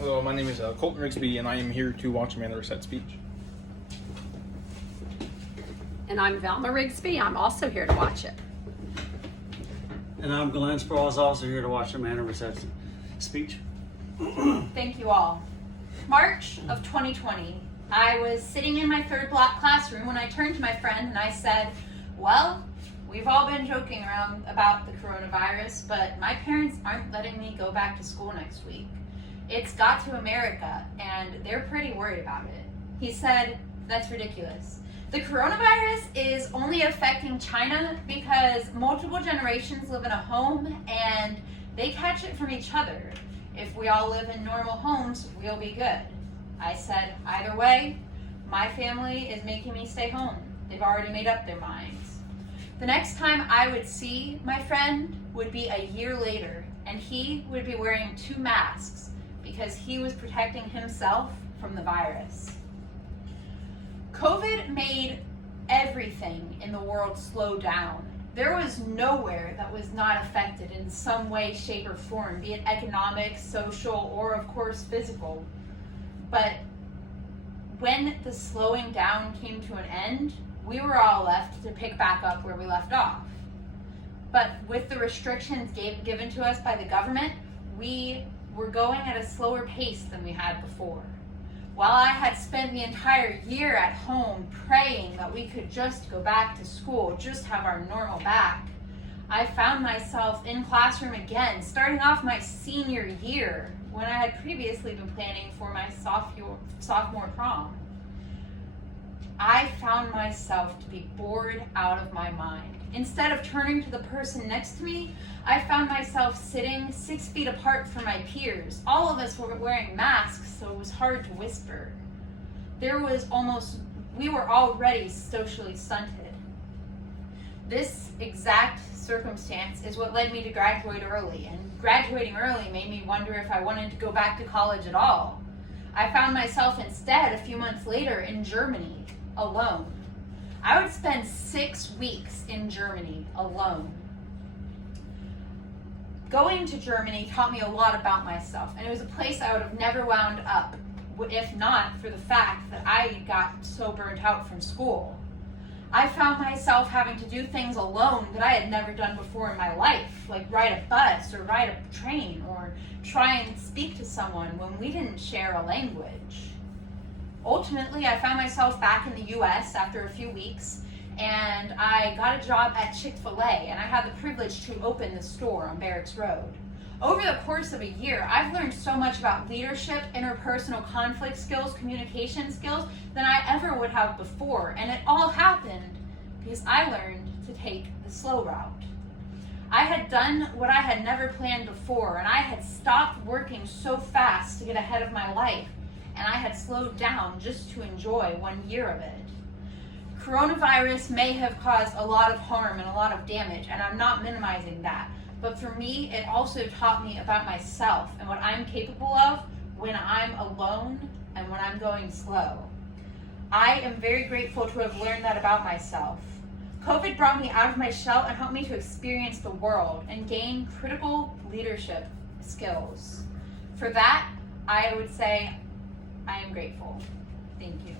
Hello, my name is Colton Rigsby, and I am here to watch Amanda Racette speech. And I'm Velma Rigsby. I'm also here to watch it. And I'm Glenn Sproles, also here to watch Amanda Racette's speech. Thank you all. March of 2020, I was sitting in my third block classroom when I turned to my friend and I said, well, we've all been joking around about the coronavirus, but my parents aren't letting me go back to school next week. It's got to America and they're pretty worried about it. He said, that's ridiculous. The coronavirus is only affecting China because multiple generations live in a home and they catch it from each other. If we all live in normal homes, we'll be good. I said, either way, my family is making me stay home. They've already made up their minds. The next time I would see my friend would be a year later, and he would be wearing 2 masks because he was protecting himself from the virus. COVID made everything in the world slow down. There was nowhere that was not affected in some way, shape, or form, be it economic, social, or of course physical. But when the slowing down came to an end, we were all left to pick back up where we left off. But with the restrictions given to us by the government, we were going at a slower pace than we had before. While I had spent the entire year at home praying that we could just go back to school, just have our normal back, I found myself in classroom again, starting off my senior year when I had previously been planning for my sophomore prom. I found myself to be bored out of my mind. Instead of turning to the person next to me, I found myself sitting 6 feet apart from my peers. All of us were wearing masks, so it was hard to whisper. We were already socially stunted. This exact circumstance is what led me to graduate early, and graduating early made me wonder if I wanted to go back to college at all. I found myself instead a few months later in Germany, alone. I would spend 6 weeks in Germany alone. Going to Germany taught me a lot about myself, and it was a place I would have never wound up if not for the fact that I got so burnt out from school. I found myself having to do things alone that I had never done before in my life, like ride a bus or ride a train or try and speak to someone when we didn't share a language. Ultimately, I found myself back in the US after a few weeks, and I got a job at Chick-fil-A, and I had the privilege to open the store on Barracks Road. Over the course of a year, I've learned so much about leadership, interpersonal conflict skills, communication skills than I ever would have before, and it all happened because I learned to take the slow route. I had done what I had never planned before, and I had stopped working so fast to get ahead of my life, and I had slowed down just to enjoy 1 year of it. Coronavirus may have caused a lot of harm and a lot of damage, and I'm not minimizing that. But for me, it also taught me about myself and what I'm capable of when I'm alone and when I'm going slow. I am very grateful to have learned that about myself. COVID brought me out of my shell and helped me to experience the world and gain critical leadership skills. For that, I would say I am grateful. Thank you.